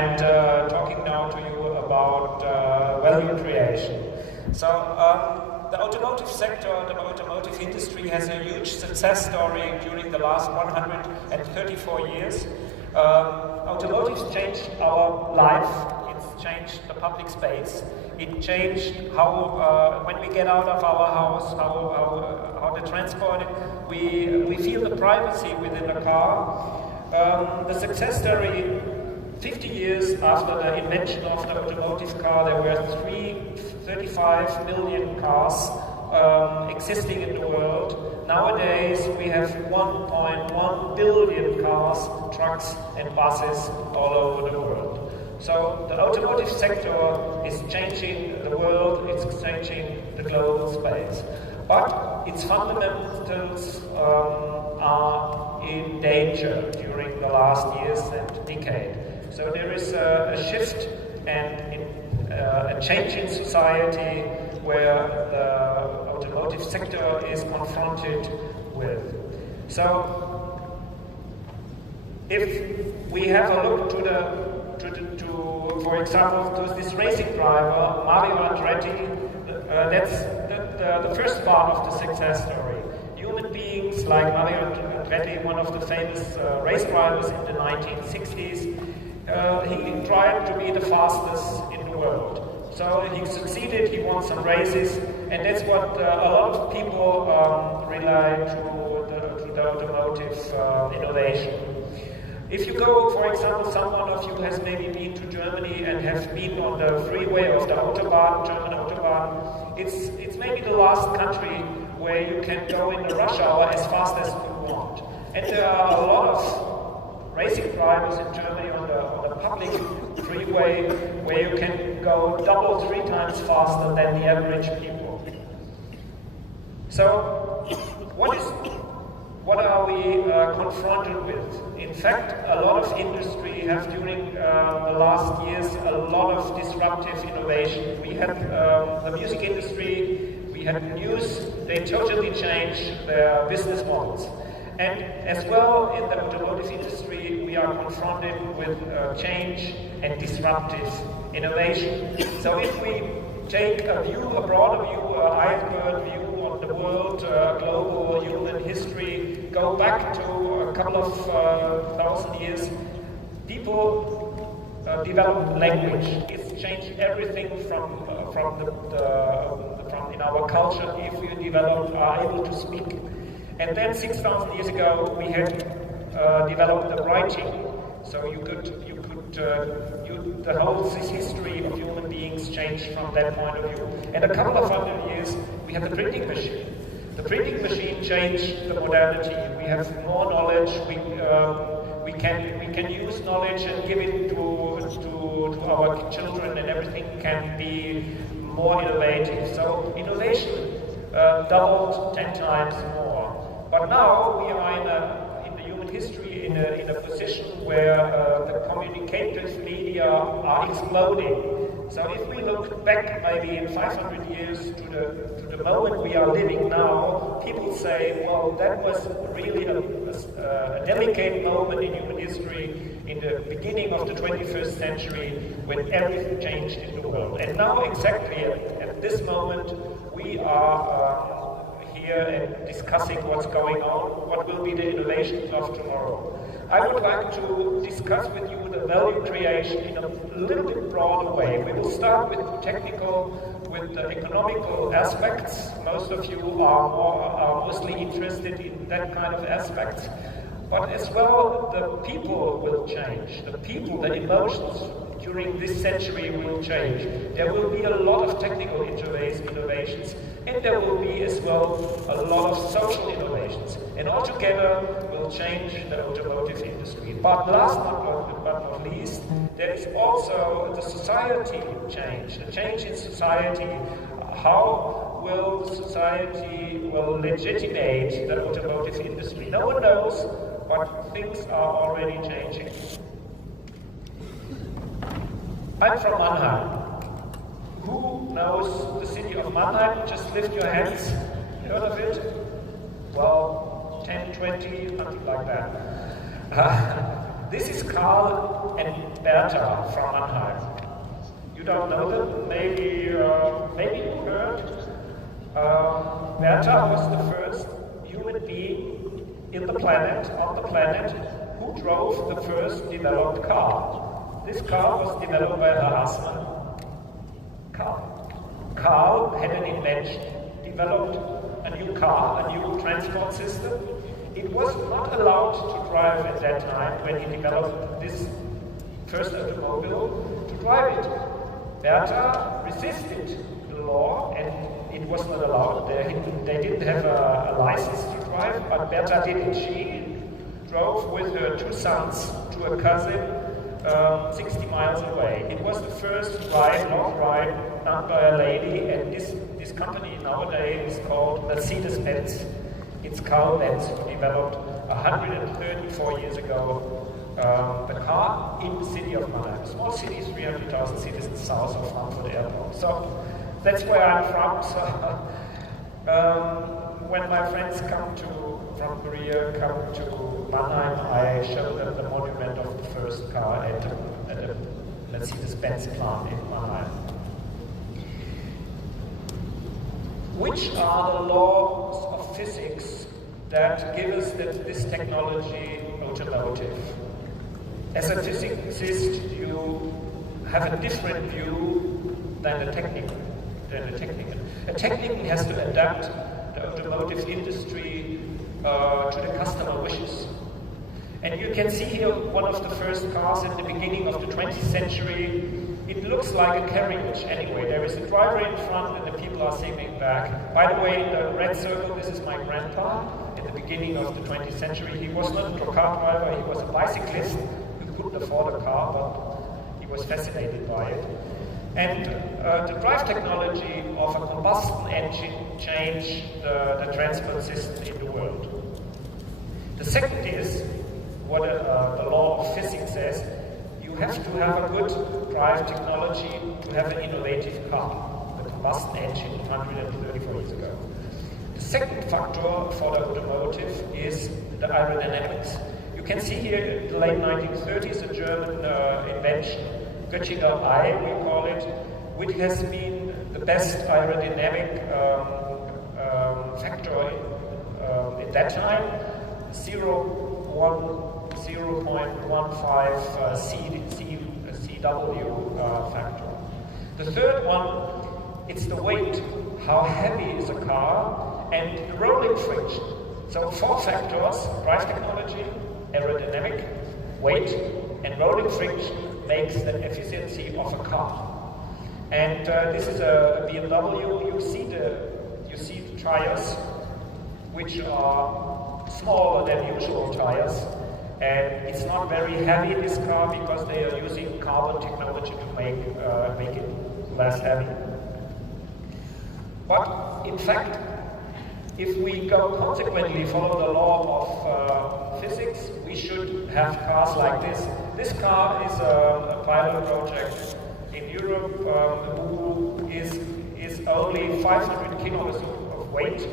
and talking now to you about value creation. So the automotive sector, the automotive industry has a huge success story during the last 134 years. Automotive changed our life, it's changed the public space, it changed how, when we get out of our house, how the transport, we feel the privacy within the car. The success story, 50 years after the invention of the automotive car, there were 35 million cars existing in the world. Nowadays we have 1.1 billion cars, trucks and buses all over the world. So the automotive sector is changing the world, it's changing the global space. But its fundamentals are in danger during the last years and decade. So there is a shift and a change in society where the automotive sector is confronted with. So if we have a look for example, to this racing driver, Mario Andretti, that's the first part of the success story. Human beings like Mario Andretti, one of the famous race drivers in the 1960s, he tried to be the fastest in the world. So he succeeded, he won some races, and that's what a lot of people rely to the automotive innovation. If you go, for example, someone of you has maybe been to Germany and have been on the freeway of the Autobahn, German Autobahn, it's maybe the last country where you can go in the rush hour as fast as you want. And there are a lot of racing drivers in Germany on the public freeway where you can go double, 3 times faster than the average people. So, what are we confronted with? In fact, a lot of industry have during the last years a lot of disruptive innovation. We had the music industry, we had news, they totally changed their business models. And as well in the automotive industry, we are confronted with change and disruptive innovation. So if we take a broader view, an iceberg view on the world, global human history, go back to a couple of thousand years, people developed language. It's changed everything from in our culture if we are able to speak. And then 6,000 years ago, we had developed the writing. So the whole history of human beings changed from that point of view. And a couple of hundred years, we had the printing machine. The printing machine changed the modernity. We have more knowledge. We can use knowledge and give it to our children, and everything can be more innovative. So innovation doubled 10 times more. But now we are in the human history in a position where the communicative media are exploding. So if we look back maybe in 500 years to the moment we are living now, people say, well, that was really a delicate moment in human history in the beginning of the 21st century when everything changed in the world. And now exactly at this moment we are here and discussing what's going on, what will be the innovations of tomorrow. I would like to discuss with you the value creation in a little bit broader way. We will start with the economical aspects. Most of you are mostly interested in that kind of aspects. But as well, the people will change. The people, the emotions during this century will change. There will be a lot of technical innovations, and there will be as well a lot of social innovations. And altogether will change the automotive industry. But last but not least, there is also the society change, the change in society. How will society legitimate the automotive industry? No one knows, but things are already changing. I'm from Mannheim. Who knows the city of Mannheim? Just lift your hands. Heard of it? Well, 10, 20, something like that. This is Karl, and Bertha from Mannheim. You don't know them? Maybe you heard. Bertha was the first human being on the planet, who drove the first developed car. This car was developed by her husband, Carl. Carl had an invention, developed a new car, a new transport system. It was not allowed to drive at that time when he developed this first automobile to drive it. Bertha resisted the law and it was not allowed. They didn't have a license to drive, but Bertha did it. She drove with her two sons to a cousin 60 miles away. It was the first long ride done by a lady, and this company nowadays is called Mercedes-Benz. It's Carl Benz who developed 134 years ago the car in the city of Mannheim. Small city, 300,000 citizens south of Frankfurt Airport. So that's where I'm from. So when my friends from Korea come to Mannheim, I show them the monument of the first car at the Mercedes-Benz plant in Mannheim. Which are the laws of physics that give us this technology automotive? As a physicist, you have a different view than a technical. A technical has to adapt the automotive industry to the customer wishes. And you can see here one of the first cars at the beginning of the 20th century. It looks like a carriage anyway. There is a driver in front and the people are sitting back. By the way, the red circle, this is my grandpa. At the beginning of the 20th century, he was not a car driver, he was a bicyclist who couldn't afford a car, but he was fascinated by it. And the drive technology of a combustion engine changed the transport system in the world. The second is what the law of physics says. You have to have a good drive technology to have an innovative car. The combustion engine 134 years ago. The second factor for the automotive is the aerodynamics. You can see here in the late 1930s a German invention, Göttinger Eye, we call it, which has been the best aerodynamic factor at that time, 0.15 CW factor. The third one, it's the weight. How heavy is a car and the rolling friction. So 4 factors: drive technology, aerodynamic, weight, and rolling friction makes the efficiency of a car. And this is a BMW. You see the tires, which are smaller than usual tires, and it's not very heavy, this car, because they are using carbon technology to make it less heavy. But in fact, if we go consequently follow the law of physics, we should have cars like this. This car is a pilot project in Europe who is only 500 kilos of weight.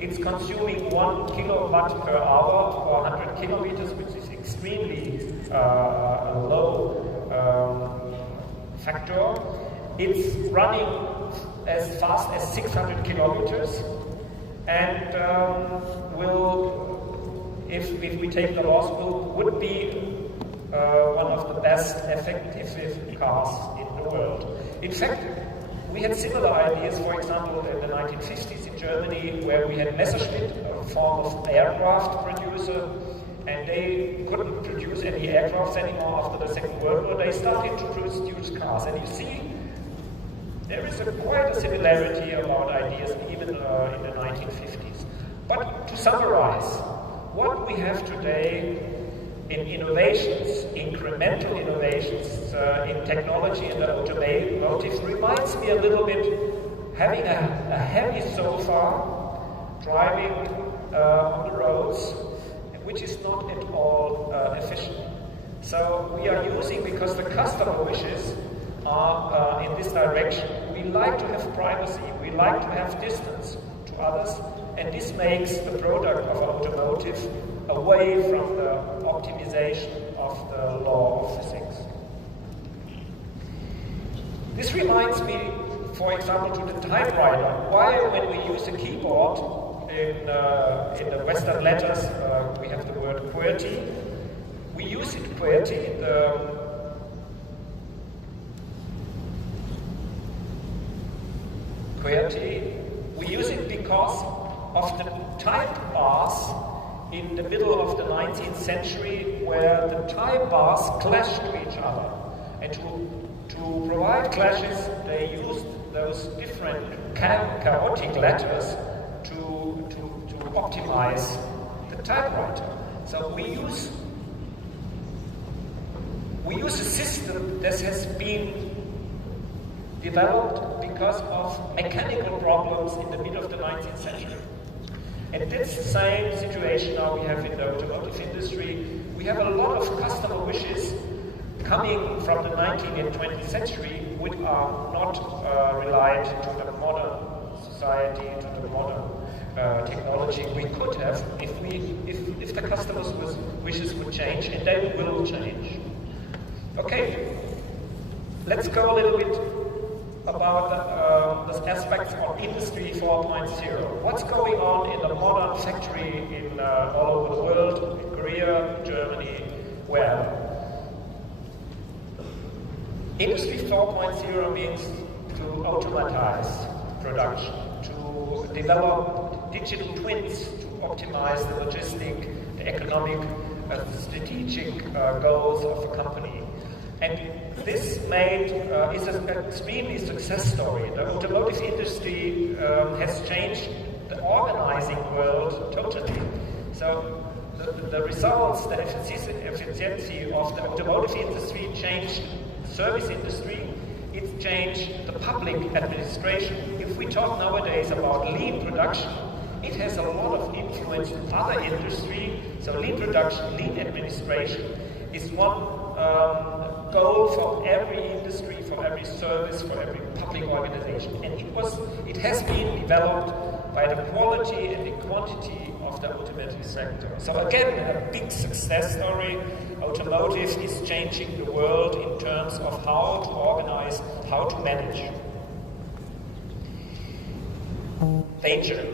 It's consuming 1 kilowatt per hour for 100 kilometers, which is extremely low factor. It's running as fast as 600 kilometers, and if we take the laws, would be one of the best effective cars in the world. In fact, we had similar ideas, for example, in the 1950s in Germany, where we had Messerschmitt, a form of aircraft producer, and they couldn't produce any aircrafts anymore after the Second World War. They started to produce cars, and you see, there is quite a similarity about ideas even in the 1950s. But to summarize, what we have today in innovations, incremental innovations in technology and the automotive reminds me a little bit having a heavy sofa, driving on the roads, which is not at all efficient. So we are using, because the customer wishes are in this direction, we like to have privacy, we like to have distance to others, and this makes the product of automotive away from the optimization of the law of physics. This reminds me, for example, to the typewriter. Why, when we use a keyboard in the Western letters, we have the word QWERTY. We use it QWERTY. QWERTY. We use it because of the type bars in the middle of the 19th century, where the type bars clashed to each other. And to provide clashes, they used those different chaotic letters to optimize the typewriter. So we use a system that has been developed because of mechanical problems in the middle of the 19th century. And that's the same situation now we have in the automotive industry. We have a lot of customer wishes coming from the 19th and 20th century, which are not reliant to the modern society, to the modern technology we could have if the customers' wishes would change, and they will change. Okay, let's go a little bit about the aspects of Industry 4.0. What's going on in the modern factory in all over the world, in Korea, Germany, where? Industry 4.0 means to automatize production, to develop digital twins, to optimize the logistic, the economic, strategic goals of a company. And this is an extremely success story. The automotive industry has changed the organizing world totally. So the results, the efficiency of the automotive industry changed the service industry, it changed the public administration. If we talk nowadays about lean production, it has a lot of influence in other industry. So lean production, lean administration is one goal for every industry, for every service, for every public organization. And it has been developed by the quality and the quantity of the automotive sector. So again, a big success story. Automotive is changing the world in terms of how to organize, how to manage. Danger.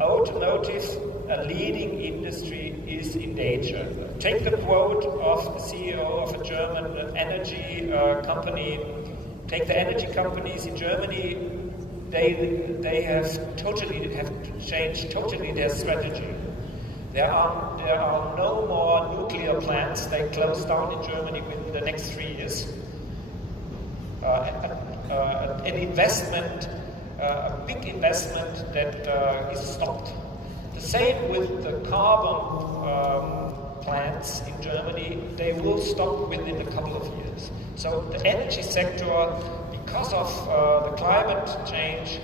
Automotive, a leading industry, is in danger. Take the quote of the CEO of a German energy company. Take the energy companies in Germany. They have changed totally their strategy. There are no more nuclear plants. They close down in Germany within the next 3 years. An investment, a big investment that is stopped. The same with the carbon plants in Germany. They will stop within a couple of years. So the energy sector, because of the climate change,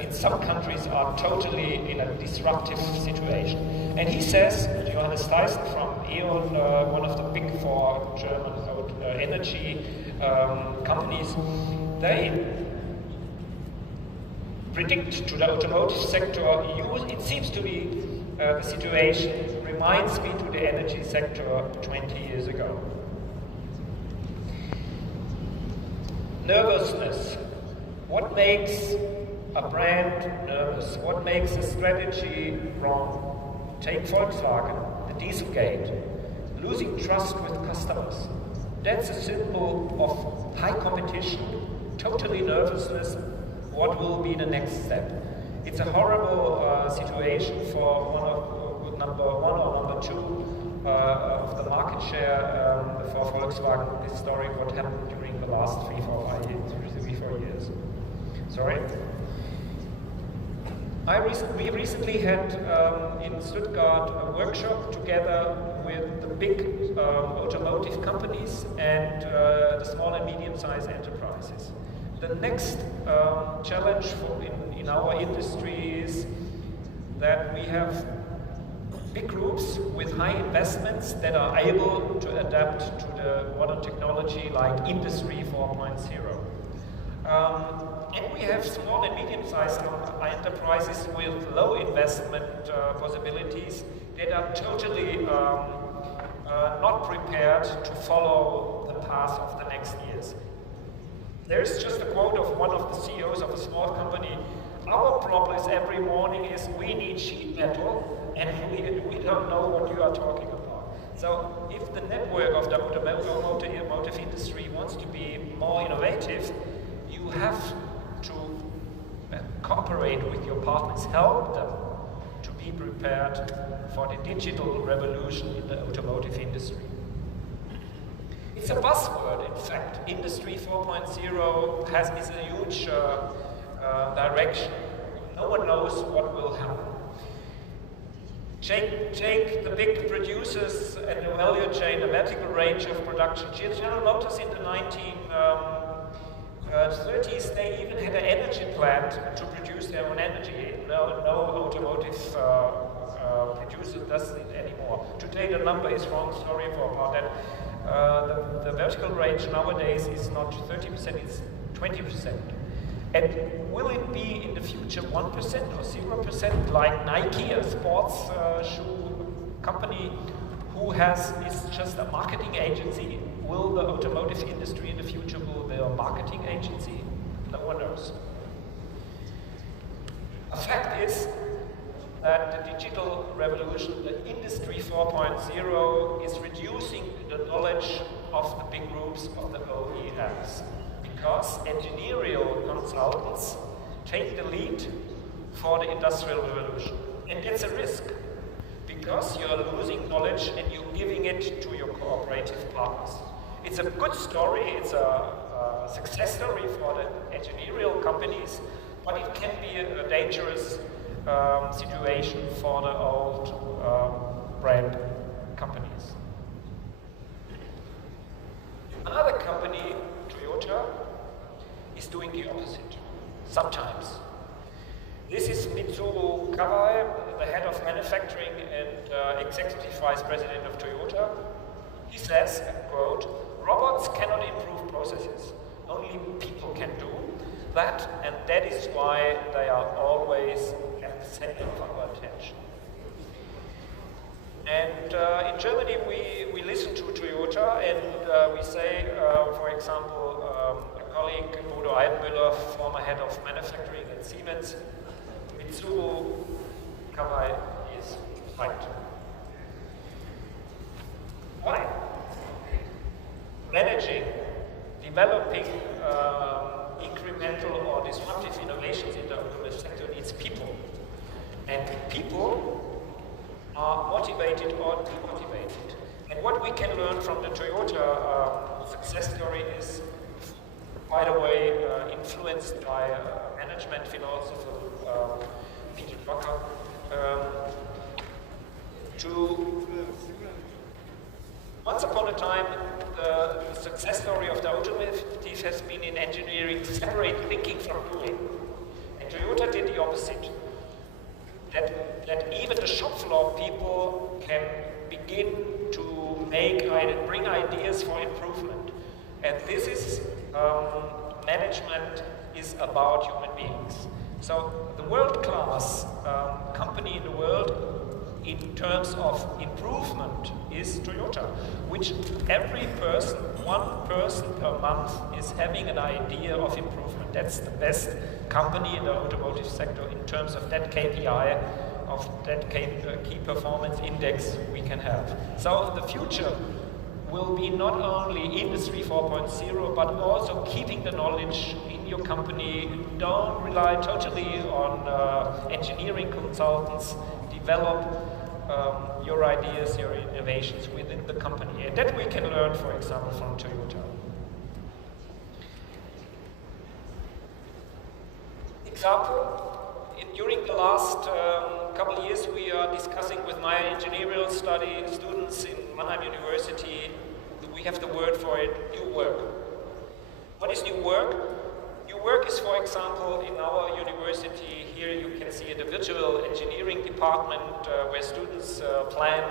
in some countries are totally in a disruptive situation. And he says, Johannes Theissen from E.ON, one of the big 4 German energy companies, they predict to the automotive sector, it seems to be the situation reminds me to the energy sector 20 years ago. Nervousness. What makes a brand nervous? What makes a strategy wrong? Take Volkswagen, the Dieselgate, losing trust with customers. That's a symbol of high competition, totally nervousness. What will be the next step? It's a horrible situation for number 1 or number 2 of the market share for Volkswagen. This story, what happened during the last 3, 4 years. Sorry. We recently had in Stuttgart a workshop together with the big automotive companies and the small and medium-sized enterprises. The next challenge in our industry is that we have big groups with high investments that are able to adapt to the modern technology like Industry 4.0. And we have small and medium-sized enterprises with low investment possibilities that are totally not prepared to follow the path of the next years. There's just a quote of one of the CEOs of a small company. Our problem is every morning is we need sheet metal and we don't know what you are talking about. So if the network of the automotive industry wants to be more innovative, you have to cooperate with your partners, help them to be prepared for the digital revolution in the automotive industry. It's a buzzword, in fact. Industry 4.0 is a huge direction. No one knows what will happen. Take the big producers and the value chain, the vertical range of production. General Motors in the 1930s, they even had an energy plant to produce their own energy. No automotive producer does it anymore. Today the number is wrong, sorry about that. The vertical range nowadays is not 30%, it's 20%. And will it be in the future 1% or 0% like Nike, a sports shoe company is just a marketing agency? Will the automotive industry in the future be a marketing agency? No one knows. A fact is that the digital revolution, the Industry 4.0, is reducing the knowledge of the big groups of the OEMs, because engineering consultants take the lead for the industrial revolution. And that's a risk, because you're losing knowledge and you're giving it to your cooperative partners. It's a good story, it's a success story for the engineering companies, but it can be a dangerous situation for the old brand companies. Another company, Toyota, is doing the opposite, sometimes. This is Mitsuru Kawai, the head of manufacturing and executive vice president of Toyota. He says, quote, "Robots cannot improve processes, only people can do that, and that is why they are always at the center of our attention." And in Germany, we listen to Toyota, and we say, for example, a colleague, Bodo Eidenmüller, former head of manufacturing at Siemens, Mitsuru Kawai is right. Why? Managing, developing incremental or disruptive innovations in the automotive sector needs people. And people are motivated or demotivated. And what we can learn from the Toyota success story is, by the way, influenced by management philosopher Peter Drucker, once upon a time, the success story of the automotive has been in engineering, separate thinking from doing. And Toyota did the opposite. That even the shop floor people can begin to bring ideas for improvement. And this is, management is about human beings. So the world-class company in the world in terms of improvement is Toyota, which every person, one person per month is having an idea of improvement. That's the best company in the automotive sector in terms of that KPI, of that key performance index we can have. So the future will be not only Industry 4.0, but also keeping the knowledge in your company. Don't rely totally on engineering consultants. Develop your ideas, your innovations within the company. And that we can learn, for example, from Toyota. Example, during the last couple of years, we are discussing with my engineering study students in Mannheim University. We have the word for it, new work. What is new work? New work is, for example, in our university, here you can see the virtual engineering department where students plan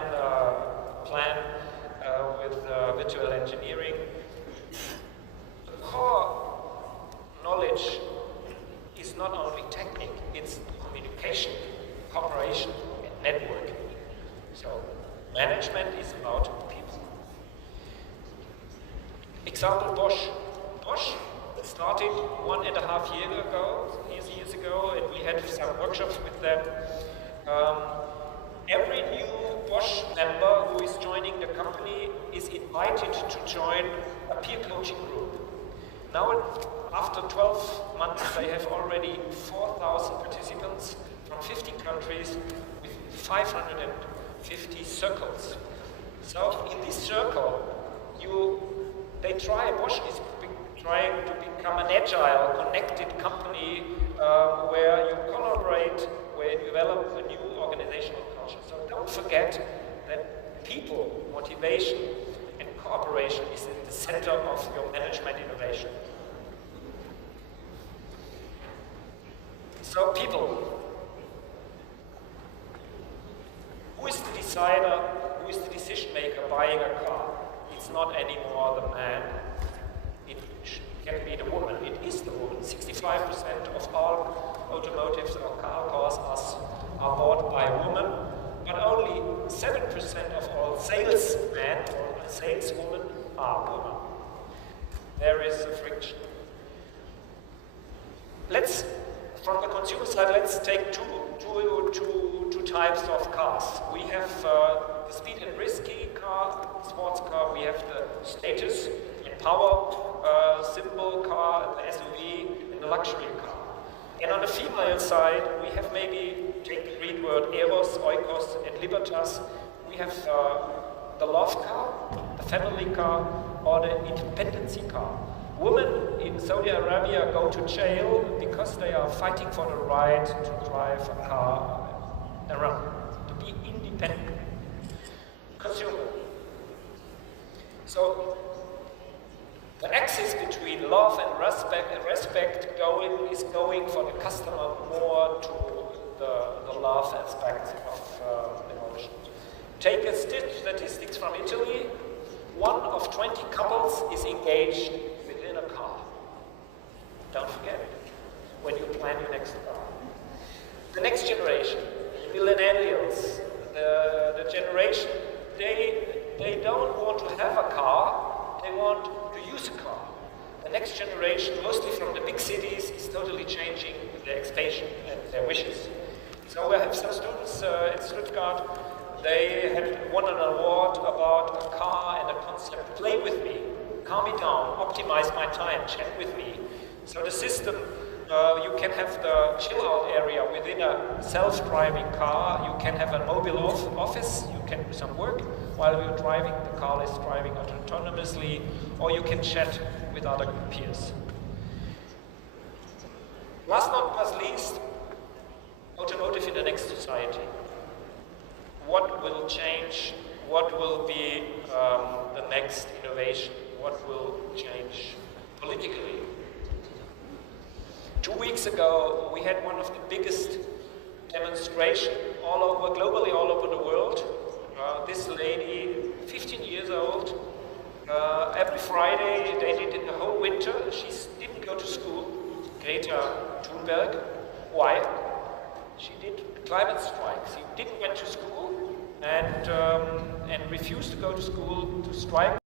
with virtual engineering. The core knowledge is not only technique, it's communication, cooperation, and networking. So management is about people. Example, Bosch. Bosch It started 1.5 years ago, and we had some workshops with them. Every new Bosch member who is joining the company is invited to join a peer coaching group. Now, after 12 months, they have already 4,000 participants from 50 countries with 550 circles. So in this circle, Bosch is trying to become an agile, connected company where you collaborate, where you develop a new organizational culture. So don't forget that people, motivation, and cooperation is at the center of your management innovation. So people, who is the decider, who is the decision maker buying a car? It's not anymore the man, it can be the woman, it is the woman. 65% of all automotives or car cars are bought by women, but only 7% of all salesmen or saleswomen are women. There is a friction. From the consumer side, let's take two types of cars. We have the speed and risky car, sports car. We have the status and power symbol car, the SUV, and the luxury car. And on the female side, we have take the Greek word eros, oikos, and libertas. We have the love car, the family car, or the independency car. Women in Saudi Arabia go to jail because they are fighting for the right to drive a car around, to be independent. Consumer. So the axis between love and respect is going for the customer more to the love aspect of emotion. Take a statistics from Italy. 1 of 20 couples is engaged within a car. Don't forget it when you plan your next car. The next generation, millennials, the generation, they don't want to have a car, they want to use a car. The next generation, mostly from the big cities, is totally changing their expectation and their wishes. So we have some students in Stuttgart, they had won an award about a car and a concept. Play with me, calm me down, optimize my time, chat with me. So the system, you can have the chill-out area within a self-driving car. You can have a mobile office. You can do some work while you're driving. The car is driving autonomously, or you can chat with other peers. Last but not least, automotive in the next society. What will change? What will be the next innovation? What will change politically? 2 weeks ago, we had one of the biggest demonstrations globally all over the world. This lady, 15 years old, every Friday, they did it the whole winter. She didn't go to school, Greta Thunberg. Why? She did climate strikes. She didn't went to school and refused to go to school to strike.